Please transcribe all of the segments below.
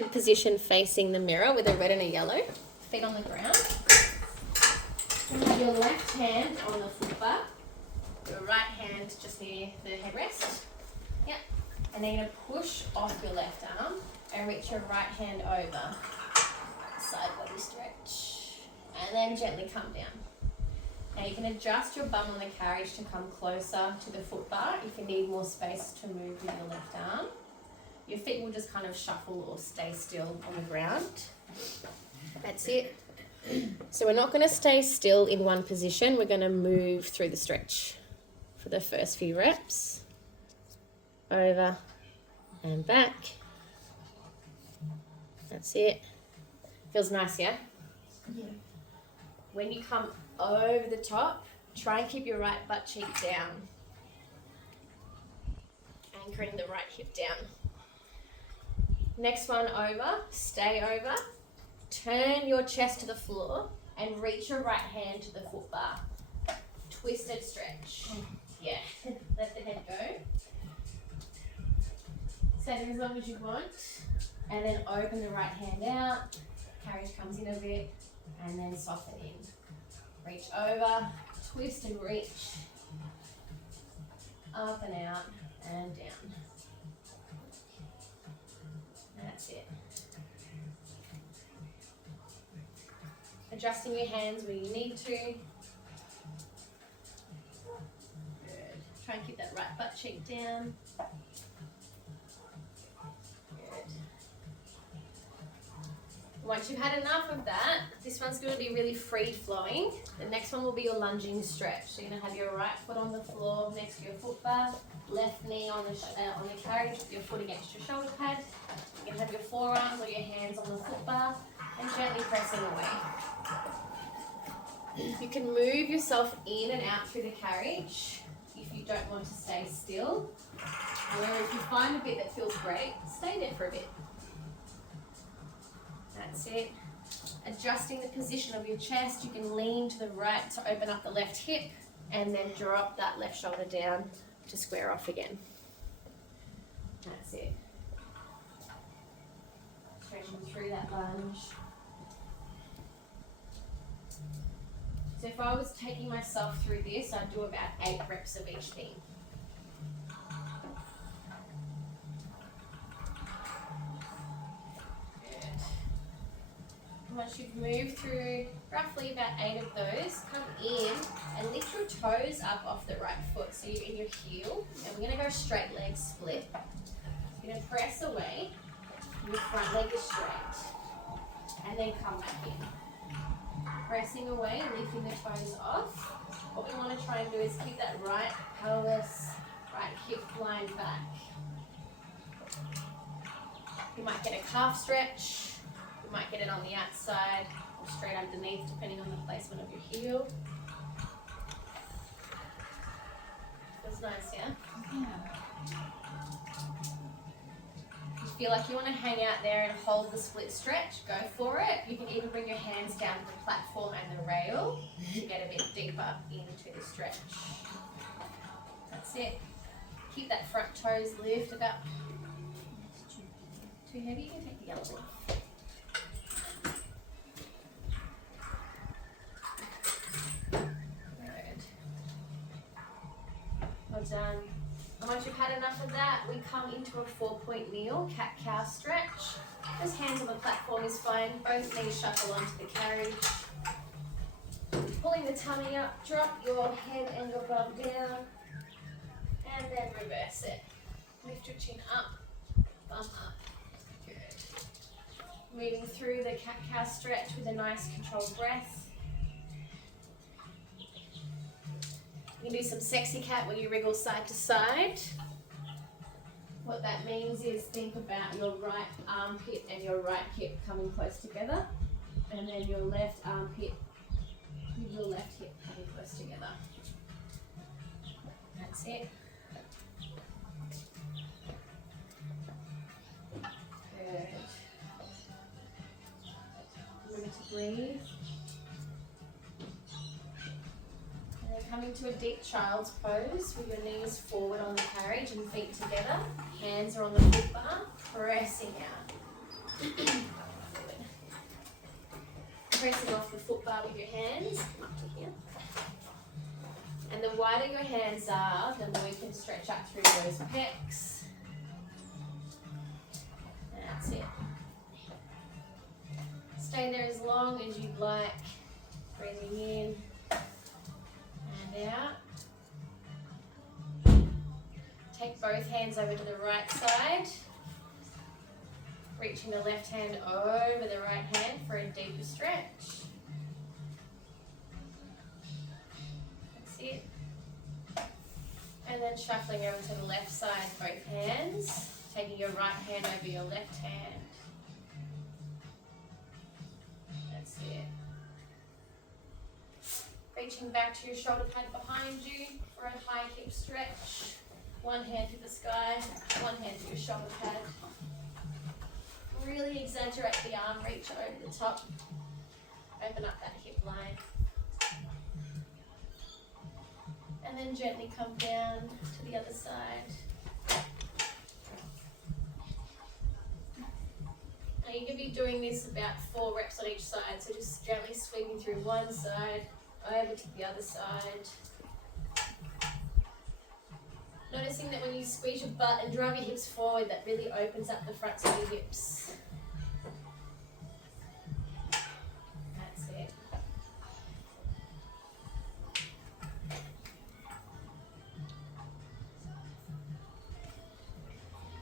Position facing the mirror with a red and a yellow. Feet on the ground. And have your left hand on the foot bar. Your right hand just near the headrest. Yep. And then you're going to push off your left arm and reach your right hand over. Side body stretch. And then gently come down. Now you can adjust your bum on the carriage to come closer to the foot bar if you need more space to move with your left arm. Your feet will just kind of shuffle or stay still on the ground. That's it. So we're not going to stay still in one position. We're going to move through the stretch for the first few reps. Over and back. That's it. Feels nice, yeah? Yeah. When you come over the top, try and keep your right butt cheek down. Anchoring the right hip down. Next one over, stay over. Turn your chest to the floor and reach your right hand to the foot bar. Twisted stretch. Yeah, let the head go. Stay as long as you want. And then open the right hand out. Carriage comes in a bit. And then soften in. Reach over, twist and reach. Up and out and down. That's it. Adjusting your hands where you need to. Good. Try and keep that right butt cheek down. Good. Once you've had enough of that, this one's going to be really free flowing. The next one will be your lunging stretch. So you're going to have your right foot on the floor next to your foot bar, left knee on the carriage with your foot against your shoulder pad. You can have your forearms or your hands on the foot bar and gently pressing away. You can move yourself in and out through the carriage if you don't want to stay still. However, if you find a bit that feels great, stay there for a bit. That's it. Adjusting the position of your chest, you can lean to the right to open up the left hip and then drop that left shoulder down to square off again. That's it. Stretching through that lunge. So if I was taking myself through this, I'd do about 8 reps of each thing. Good. Once you've moved through roughly about 8 of those, come in and lift your toes up off the right foot. So you're in your heel, and we're going to go straight leg split. You're going to press away. Your front leg is straight, and then come back in. Pressing away, lifting the toes off. What we want to try and do is keep that right pelvis, right hip lined back. You might get a calf stretch. You might get it on the outside or straight underneath, depending on the placement of your heel. Feels nice, yeah? Yeah. Feel like you want to hang out there and hold the split stretch, go for it. You can even bring your hands down to the platform and the rail to get a bit deeper into the stretch. That's it. Keep that front toes lifted up. Too heavy? You can take the yellow off. Good. Well done. And once you've had enough of that, we come into a 4-point kneel, cat-cow stretch. Just hands on the platform is fine. Both knees shuffle onto the carriage. Pulling the tummy up, drop your head and your bum down. And then reverse it. Lift your chin up, bum up. Good. Moving through the cat-cow stretch with a nice controlled breath. You can do some sexy cat where you wriggle side to side. What that means is think about your right armpit and your right hip coming close together, and then your left armpit with your left hip coming close together. That's it. Good. Remember to breathe. Coming to a deep child's pose with your knees forward on the carriage and feet together. Hands are on the foot bar, pressing out. pressing off the foot bar with your hands. Come up to here. And the wider your hands are, the more you can stretch up through those pecs. That's it. Stay there as long as you'd like. Breathing in and out. Take both hands over to the right side. Reaching the left hand over the right hand for a deeper stretch. That's it. And then shuffling over to the left side, both hands. Taking your right hand over your left hand. That's it. Reaching back to your shoulder pad behind you for a high hip stretch. One hand to the sky, one hand to your shoulder pad. Really exaggerate the arm reach over the top. Open up that hip line. And then gently come down to the other side. Now you can be doing this about 4 reps on each side, so just gently sweeping through one side, over to the other side. Noticing that when you squeeze your butt and drive your hips forward, that really opens up the fronts of your hips. That's it.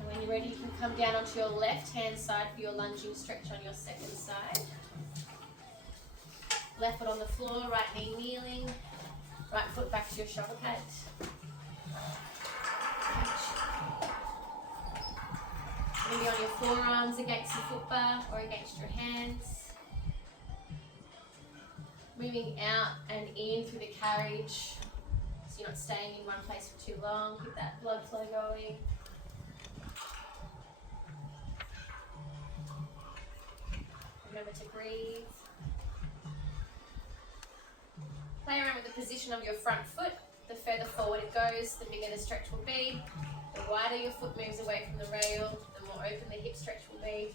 And when you're ready, you can come down onto your left-hand side for your lunging stretch on your second side. Left foot on the floor, right knee kneeling, right foot back to your shoulder pad. Maybe on your forearms against the foot bar or against your hands. Moving out and in through the carriage, so you're not staying in one place for too long. Keep that blood flow going. Remember to breathe. Play around with the position of your front foot. The further forward it goes, the bigger the stretch will be. The wider your foot moves away from the rail, the more open the hip stretch will be.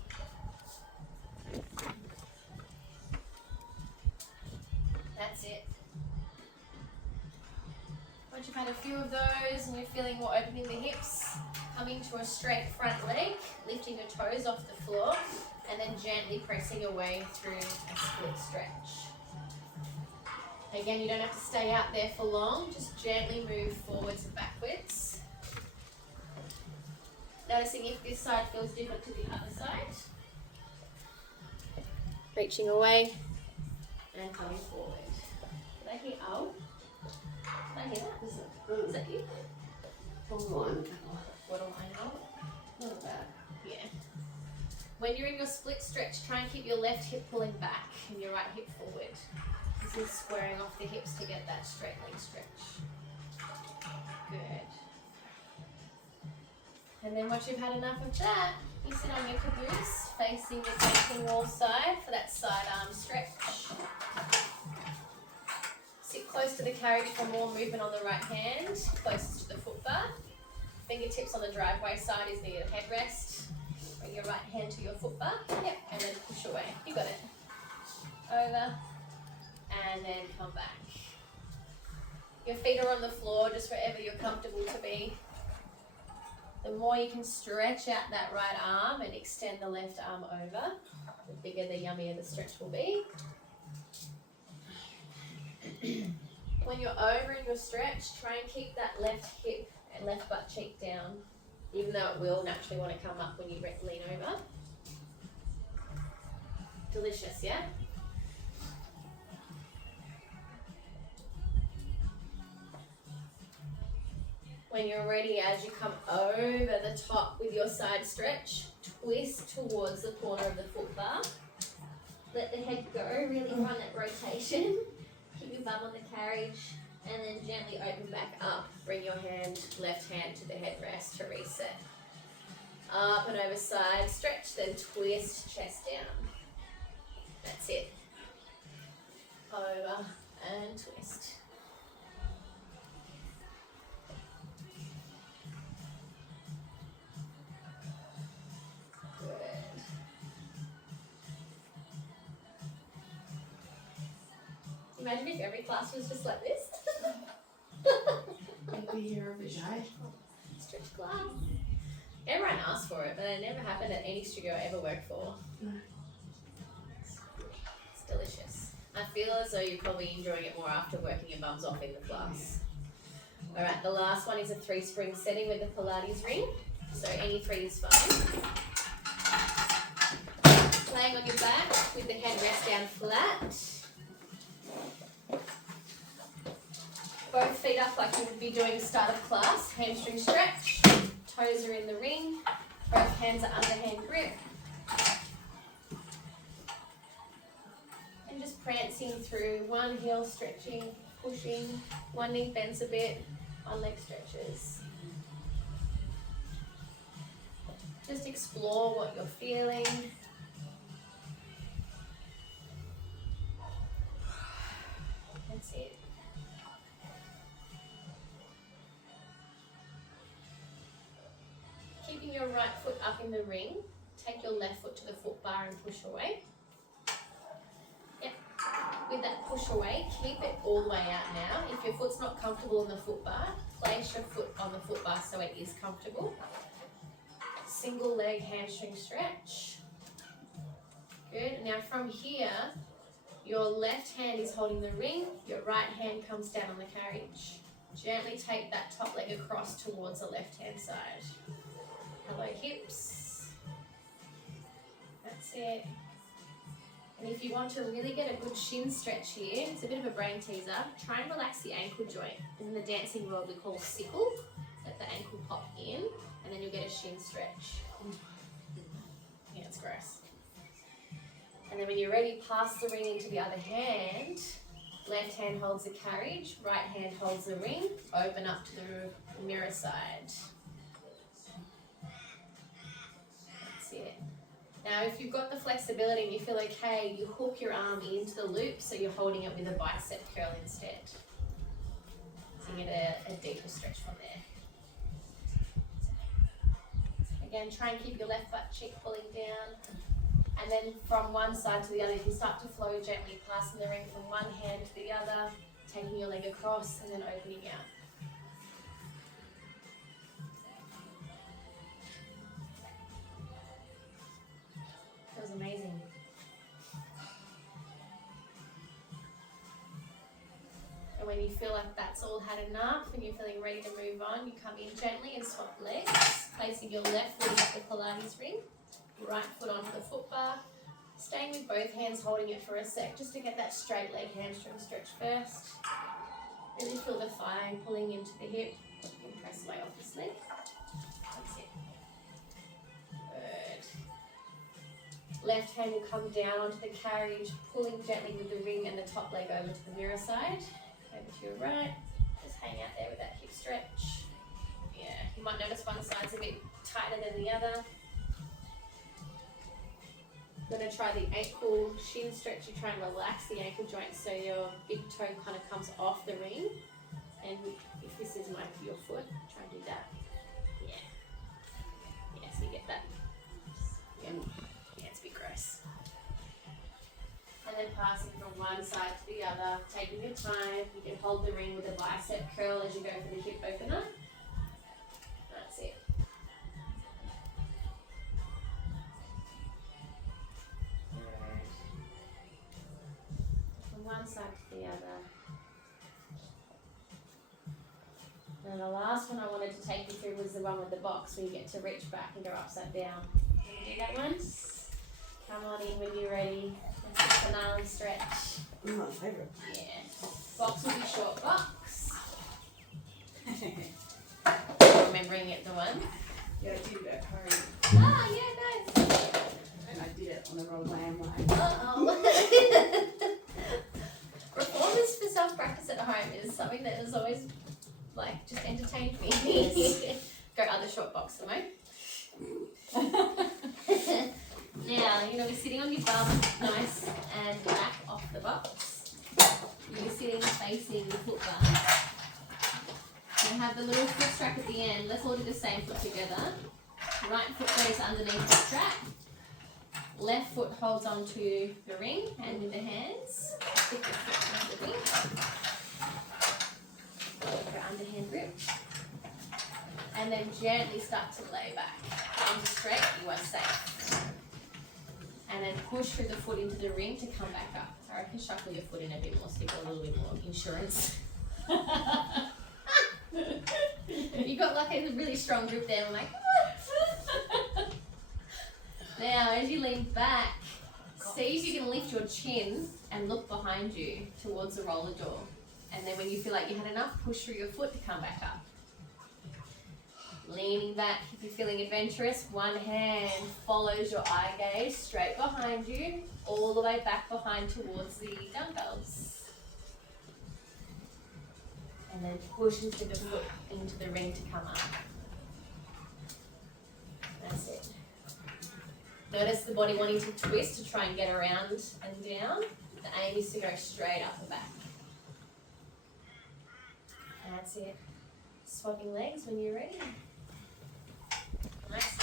That's it. Once you've had a few of those and you're feeling more open in the hips, coming to a straight front leg, lifting your toes off the floor, and then gently pressing your way through a split stretch. Again, you don't have to stay out there for long, just gently move forwards and backwards. Noticing if this side feels different to the other side. Reaching away and coming forward. Did I hear owl? Did I hear that? Is that you? What do I know? Not bad. Yeah. When you're in your split stretch, try and keep your left hip pulling back and your right hip forward. This is squaring off the hips to get that straight leg stretch. Good. And then once you've had enough of that, you sit on your caboose, facing the facing wall side for that side arm stretch. Sit close to the carriage for more movement on the right hand, closest to the foot bar. Fingertips on the driveway side is the headrest. Bring your right hand to your foot bar. Yep, and then push away. You got it. Over. And then come back. Your feet are on the floor, just wherever you're comfortable to be. The more you can stretch out that right arm and extend the left arm over, the bigger, the yummier the stretch will be. When you're over in your stretch, try and keep that left hip and left butt cheek down, even though it will naturally want to come up when you lean over. Delicious, yeah? When you're ready, as you come over the top with your side stretch, twist towards the corner of the foot bar. Let the head go, really run that rotation. Keep your bum on the carriage, and then gently open back up. Bring your left hand to the headrest to reset. Up and over side stretch, then twist chest down. That's it. Over and twist. Imagine if every class was just like this. I'd be here every day. Stretch class. Everyone asked for it, but it never happened at any studio I ever worked for. No. It's delicious. I feel as though you're probably enjoying it more after working your bums off in the class. Alright, the last one is a 3 spring setting with the Pilates ring. So any 3 is fine. Laying on your back with the headrest down flat. Both feet up like you would be doing start of class. Hamstring stretch. Toes are in the ring. Both hands are underhand grip. And just prancing through one heel stretching, pushing. One knee bends a bit. One leg stretches. Just explore what you're feeling. That's it. Keeping your right foot up in the ring, take your left foot to the foot bar and push away. Yep. With that push away, keep it all the way out now. If your foot's not comfortable on the foot bar, place your foot on the foot bar so it is comfortable. Single leg hamstring stretch. Good. Now from here, your left hand is holding the ring, your right hand comes down on the carriage. Gently take that top leg across towards the left hand side. Hello hips. That's it. And if you want to really get a good shin stretch here, it's a bit of a brain teaser, try and relax the ankle joint. In the dancing world we call sickle. Let the ankle pop in and then you'll get a shin stretch. Yeah, it's gross. And then when you're ready, pass the ring into the other hand. Left hand holds the carriage, right hand holds the ring. Open up to the mirror side. That's it. Now if you've got the flexibility and you feel okay, you hook your arm into the loop so you're holding it with a bicep curl instead. So you get a deeper stretch from there. Again, try and keep your left butt cheek pulling down. And then from one side to the other, you can start to flow gently, passing the ring from one hand to the other, taking your leg across and then opening out. Feels amazing. And when you feel like that's all had enough and you're feeling ready to move on, you come in gently and swap legs, placing your left foot into the Pilates ring. Right foot onto the foot bar, staying with both hands holding it for a sec just to get that straight leg hamstring stretch first. Really feel the thigh pulling into the hip and press away off this leg. That's it. Good. Left hand will come down onto the carriage, pulling gently with the ring and the top leg over to the mirror side. Over to your right, just hang out there with that hip stretch. Yeah, you might notice one side's a bit tighter than the other. I'm going to try the ankle shin stretch. You try and relax the ankle joint so your big toe kind of comes off the ring. And if this is your foot, try and do that. Yeah. Yeah, so you get that. Yeah, it's a bit gross. And then passing from one side to the other, taking your time. You can hold the ring with a bicep curl as you go for the hip opener. That's it. One side to the other. And the last one I wanted to take you through was the one with the box where you get to reach back and go upside down. Can you do that one? Come on in when you're ready. That's the finale stretch. My favourite. Yeah. Box will be short box. Remembering it, the one? Yeah, I did it at home. Ah, yeah, nice. And I did it on the wrong way. Uh-oh. Performance for self-practice at home is something that has always, just entertained me. Go other short box for me. Now, you're going to be sitting on your bum, nice and back off the box. You're going to be sitting facing the foot bar. You have the little foot strap at the end. Let's all do the same foot together. Right foot goes underneath the strap. Left foot holds onto the ring, hand in the hands. stick your foot under the ring. Your underhand grip. And then gently start to lay back. Arms are straight, you are safe. And then push through the foot into the ring to come back up. I reckon shuffle your foot in a bit more so you've got a little bit more insurance. You got like a really strong grip there. I'm like, now as you lean back, see if you can lift your chin and look behind you towards the roller door. And then when you feel like you had enough, push through your foot to come back up. Leaning back if you're feeling adventurous. One hand follows your eye gaze straight behind you, all the way back behind towards the dumbbells. And then push into the foot into the ring to come up. That's it. Notice the body wanting to twist to try and get around and down. The aim is to go straight up and back. That's it. Swapping legs when you're ready. Nice.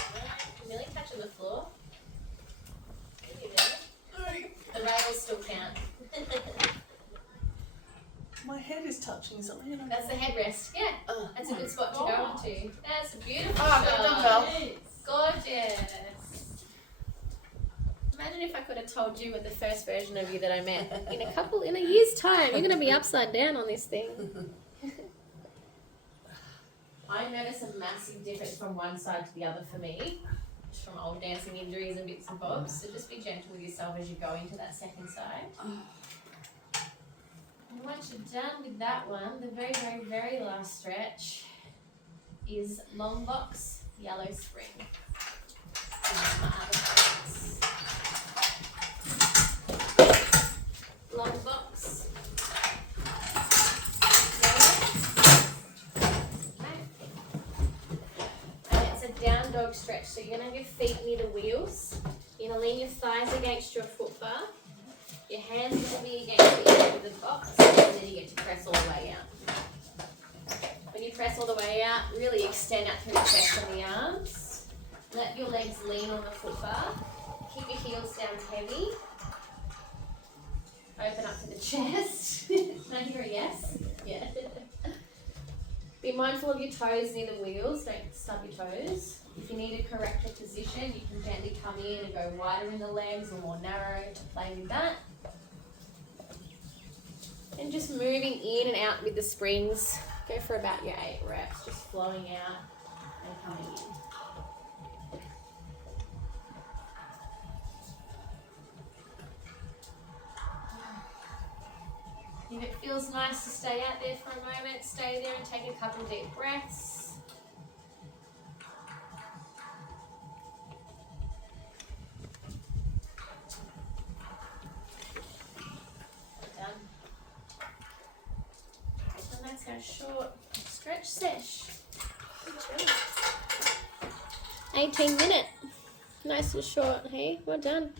You're nearly touching the floor. The rails still count. My head is touching something. That's the headrest. Yeah. That's a good spot to go onto. That's a beautiful I've got a dumbbell. Gorgeous. Imagine if I could have told you with the first version of you that I met. In a year's time, you're going to be upside down on this thing. I notice a massive difference from one side to the other for me, just from old dancing injuries and bits and bobs. So just be gentle with yourself as you go into that second side. And once you're done with that one, the very, very, very last stretch is long box, yellow spring. My other box. Long box. Down dog stretch. So you're going to have your feet near the wheels. You're going to lean your thighs against your foot bar. Your hands are going to be against the edge of the box. And then you get to press all the way out. When you press all the way out, really extend out through the chest and the arms. Let your legs lean on the foot bar. Keep your heels down heavy. Open up to the chest. Can I hear a yes? Yeah. Be mindful of your toes near the wheels, don't stub your toes. If you need to correct your position, you can gently come in and go wider in the legs or more narrow to play with that. And just moving in and out with the springs. Go for about your 8 reps, just flowing out and coming in. If it feels nice to stay out there for a moment, stay there and take a couple of deep breaths. Done. And that's our short stretch sesh. 18 minutes. Nice and short, hey? Well done.